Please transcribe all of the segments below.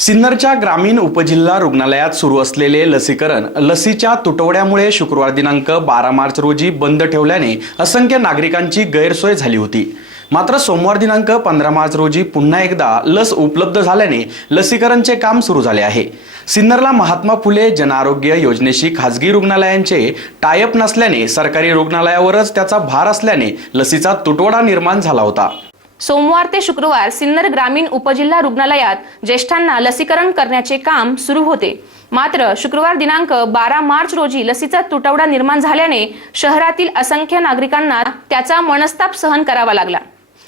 सिन्नरच्या ग्रामीण उपजिल्हा रुग्णालयात सुरू असलेले लसीकरण लसीच्या तुटवड्यामुळे शुक्रवार दिनांक बारा मार्च रोजी बंद ठेवल्याने असंख्य नागरिकांची गैरसोय झाली होती. मात्र सोमवार दिनांक पंधरा मार्च रोजी पुन्हा एकदा लस उपलब्ध झाल्याने लसीकरणचे काम सुरू झाले आहे. सिन्नरला महात्मा फुले जनआरोग्य योजनेशी खासगी रुग्णालयांचे टायअप नसल्याने सरकारी रुग्णालयावरच त्याचा भार असल्याने लसीचा तुटवडा निर्माण झाला होता. सोमवार ते शुक्रवार सिन्नर ग्रामीण उपजिल्हा रुग्णालयात ज्येष्ठांना लसीकरण करण्याचे काम सुरू होते. मात्र शुक्रवार दिनांक बारा मार्च रोजी लसीचा तुटवडा निर्माण झाल्याने शहरातील असंख्य नागरिकांना त्याचा मनस्ताप सहन करावा लागला.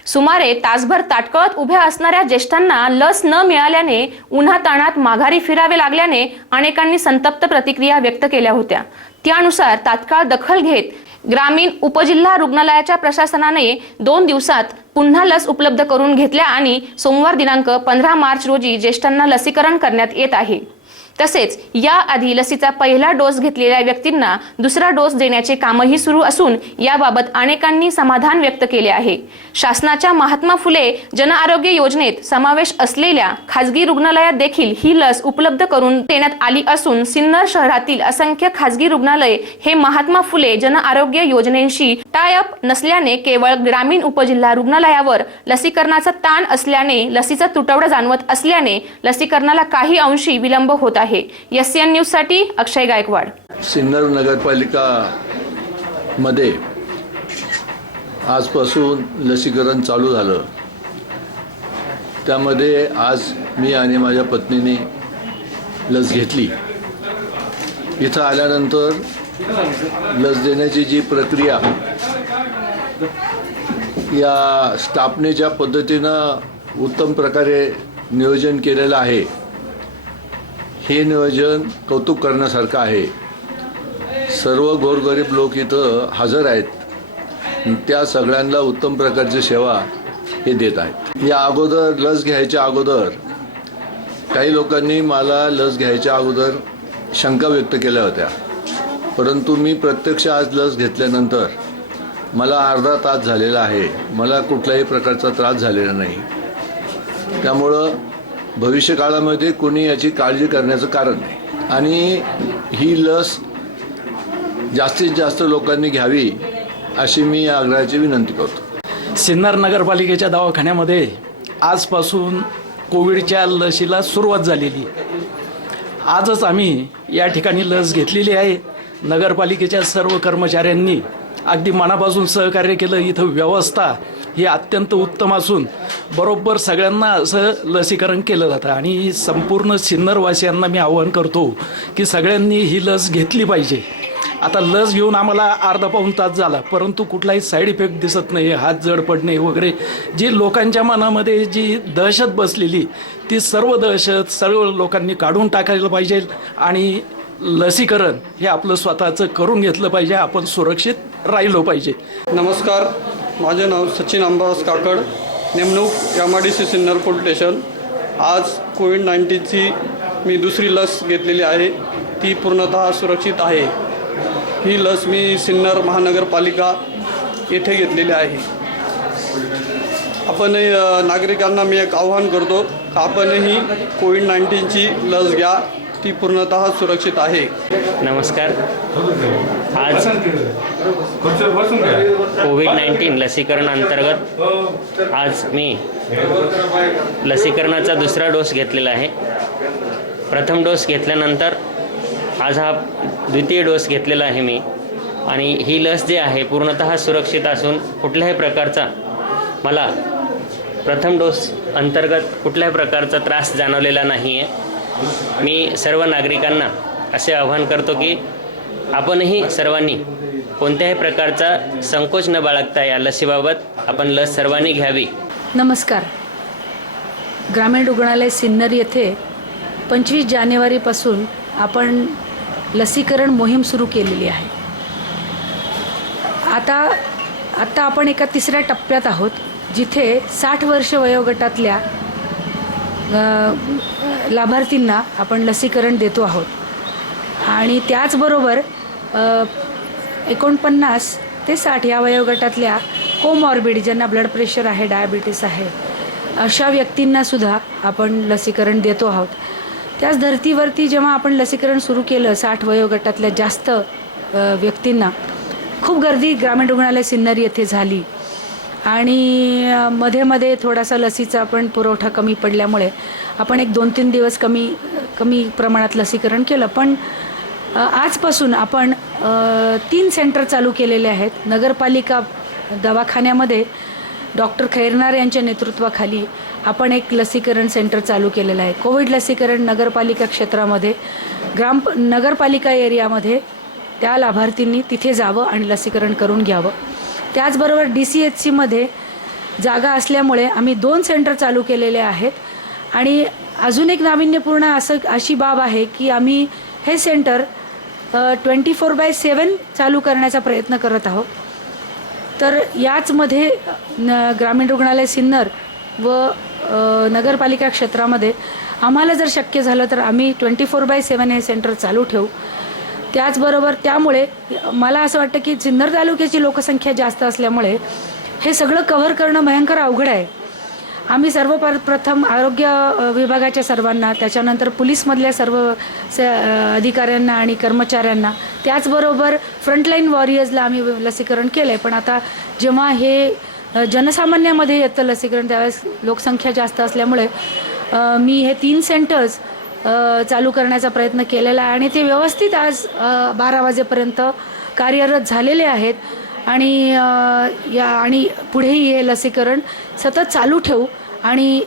सुमारे तासभर ताटकळत उभ्या असणाऱ्या ज्येष्ठांना लस न मिळाल्याने उन्हाताणात माघारी फिरावे लागल्याने अनेकांनी संतप्त प्रतिक्रिया व्यक्त केल्या होत्या. त्यानुसार तात्काळ दखल घेत ग्रामीण उपजिल्हा रुग्णालयाच्या प्रशासनाने दोन दिवसात पुन्हा लस उपलब्ध करून घेतल्या आणि सोमवार दिनांक पंधरा मार्च रोजी ज्येष्ठांना लसीकरण करण्यात येत आहे. तसेच याआधी लसीचा पहिला डोस घेतलेल्या व्यक्तींना दुसरा डोस देण्याचे कामही सुरू असून याबाबत अनेकांनी समाधान व्यक्त केले आहे. शासनाच्या महात्मा फुले जनआरोग्य योजनेत समावेश असलेल्या खासगी रुग्णालयात देखील ही लस उपलब्ध करून देण्यात आली असून सिन्नर शहरातील असंख्य खासगी रुग्णालय हे महात्मा फुले जनआरोग्य योजनेशी टायअप नसल्याने केवळ ग्रामीण उपजिल्हा रुग्णालयावर लसीकरणाचा ताण असल्याने लसीचा तुटवडा जाणवत असल्याने लसीकरणाला काही अंशी विलंब होत आहे. एस एन न्यूजसाठी अक्षय गायकवाड. सिन्नर नगरपालिका मध्ये आजपासून लसीकरण चालू झालं. त्यामध्ये आज मी आणि माझ्या पत्नीने लस घेतली. इथं आल्यानंतर लस देण्याची जी प्रक्रिया या स्थापनेच्या पद्धतीनं उत्तम प्रकारे नियोजन केलेलं आहे. हे नियोजन कौतुक करण्यासारखं आहे. सर्व गोरगरीब लोक इथं हजर आहेत. त्या सगळ्यांना उत्तम प्रकारची सेवा हे देत आहेत. या अगोदर लस घ्यायच्या अगोदर काही लोकांनी मला लस घ्यायच्या अगोदर शंका व्यक्त केल्या होत्या. परंतु मी प्रत्यक्ष आज लस घेतल्यानंतर मला अर्धा तास झालेला आहे. मला कुठल्याही प्रकारचा त्रास झालेला नाही. त्यामुळं भविष्यकाळामध्ये कोणी याची काळजी करण्याचं कारण नाही. आणि ही लस जास्तीत जास्त लोकांनी घ्यावी अशी मी या आग्रहाची विनंती करतो. सिन्नर नगरपालिकेच्या दवाखान्यामध्ये आजपासून कोविडच्या लसीला सुरुवात झालेली आजच आम्ही या ठिकाणी लस घेतलेली आहे. नगरपालिकेच्या सर्व कर्मचाऱ्यांनी अगदी मनापासून सहकार्य केलं. इथं व्यवस्था ही अत्यंत उत्तम असून बरोबर सगळ्यांना असं लसीकरण केलं जातं. आणि संपूर्ण सिन्नरवासियांना मी आवाहन करतो की सगळ्यांनी ही लस घेतली पाहिजे. आता लस घेऊन आम्हाला अर्धा पाऊण तास झाला परंतु कुठलाही साईड इफेक्ट दिसत नाही हात जड पडणे वगैरे. जी लोकांच्या मनामध्ये जी दहशत बसलेली ती सर्व दहशत सर्व लोकांनी काढून टाकायला पाहिजे. आणि लसीकरण हे आपलं स्वतःचं करून घेतलं पाहिजे आपण सुरक्षित राहिलो पाहिजे. नमस्कार माझे नाव सचिन अंबादास काकड. नेमणूक M I D C Sinnar police station. आज कोविड नाईन्टीनची मी दुसरी लस घेतलेली आहे. ती पूर्णतः सुरक्षित आहे. ही लस मी सिन्नर महानगरपालिका येथे घेतलेली आहे. आपण नागरिकांना मी एक आव्हान करतो आपणही कोविड नाईन्टीनची लस घ्या. ती पूर्णतः सुरक्षित आहे. नमस्कार. आज कोविड नाईन्टीन लसीकरण अंतर्गत आज मी लसीकरणाचा दुसरा डोस घेतलेला आहे. प्रथम डोस घेतल्यानंतर आज हा द्वितीय डोस घेतलेला आहे मी. आणि ही लस जी आहे पूर्णतः सुरक्षित असून कुठल्याही प्रकारचा मला प्रथम डोस अंतर्गत कुठल्याही प्रकारचा त्रास जाणवलेला नाही आहे मी सर्व नागरिकांना असे आवाहन करतो की आपणही सर्वांनी कोणत्याही प्रकारचा संकोच न बाळगता या लसीबाबत आपण लस सर्वांनी घ्यावी. नमस्कार. ग्रामीण रुग्णालय सिन्नर येथे पंचवीस जानेवारीपासून आपण लसीकरण मोहीम सुरू केलेली आहे. आता आत्ता आपण एका तिसऱ्या टप्प्यात आहोत जिथे साठ वर्ष वयोगटातल्या लाभार्थींना आपण लसीकरण देतो आहोत. आणि त्याचबरोबर एकोणपन्नास ते साठ या वयोगटातल्या कोमॉर्बिड ज्यांना ब्लड प्रेशर आहे डायबिटीस आहे अशा व्यक्तींनासुद्धा आपण लसीकरण देतो आहोत. त्याच धर्तीवरती जेव्हा आपण लसीकरण सुरू केलं साठ वयोगटातल्या जास्त व्यक्तींना खूप गर्दी ग्रामीण रुग्णालय सिन्नर येथे झाली. आणि मध्ये मध्ये थोडासा लसीचा पण पुरवठा कमी पडल्यामुळे आपण एक दोन तीन दिवस कमी कमी प्रमाणात लसीकरण केलं. पण आजपासून आपण तीन सेंटर चालू केलेले आहेत. नगरपालिका दवाखान्यामध्ये डॉक्टर खैरनार यांच्या नेतृत्वाखाली आपण एक लसीकरण सेंटर चालू केलेलं आहे. कोविड लसीकरण नगरपालिका क्षेत्रामध्ये ग्राम नगरपालिका एरियामध्ये त्या लाभार्थींनी तिथे जावं आणि लसीकरण करून घ्यावं. त्याचबरोबर डी सी एच सीमध्ये जागा असल्यामुळे आम्ही दोन सेंटर चालू केलेले आहेत. आणि अजून एक नाविन्यपूर्ण असं अशी बाब आहे की आम्ही हे centre twenty four by seven चालू करण्याचा प्रयत्न करत आहोत. तर याचमध्ये न ग्रामीण रुग्णालय सिन्नर व नगरपालिका क्षेत्रामध्ये आम्हाला जर शक्य झालं तर आम्ही ट्वेंटी फोर बाय सेवन हे सेंटर चालू ठेवू. त्याचबरोबर त्यामुळे मला असं वाटतं की सिन्नर तालुक्याची लोकसंख्या जास्त असल्यामुळे हे सगळं कव्हर करणं भयंकर अवघड आहे. आम्ही सर्व प्रथम आरोग्य विभागाच्या सर्वांना त्याच्यानंतर पोलीसमधल्या सर्व स अधिकाऱ्यांना आणि कर्मचाऱ्यांना त्याचबरोबर फ्रंटलाईन वॉरियर्सला आम्ही लसीकरण केलं आहे पण आता जेव्हा हे जनसामान्यामध्ये येतं लसीकरण त्यावेळेस लोकसंख्या जास्त असल्यामुळे मी हे तीन सेंटर्स चालू करण्याचा प्रयत्न केलेला आहे. आणि ते व्यवस्थित आज बारा वाजेपर्यंत कार्यरत झालेले आहेत. आणि या आणि पुढेही हे लसीकरण सतत चालू ठेवू. आणि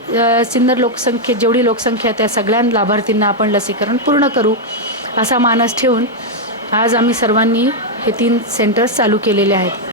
सिन्नर लोकसंख्ये जेवढी लोकसंख्या आहे त्या सगळ्या लाभार्थींना आपण लसीकरण पूर्ण करू असा मानस ठेवून आज आम्ही सर्वांनी हे तीन सेंटर्स चालू केलेले आहेत.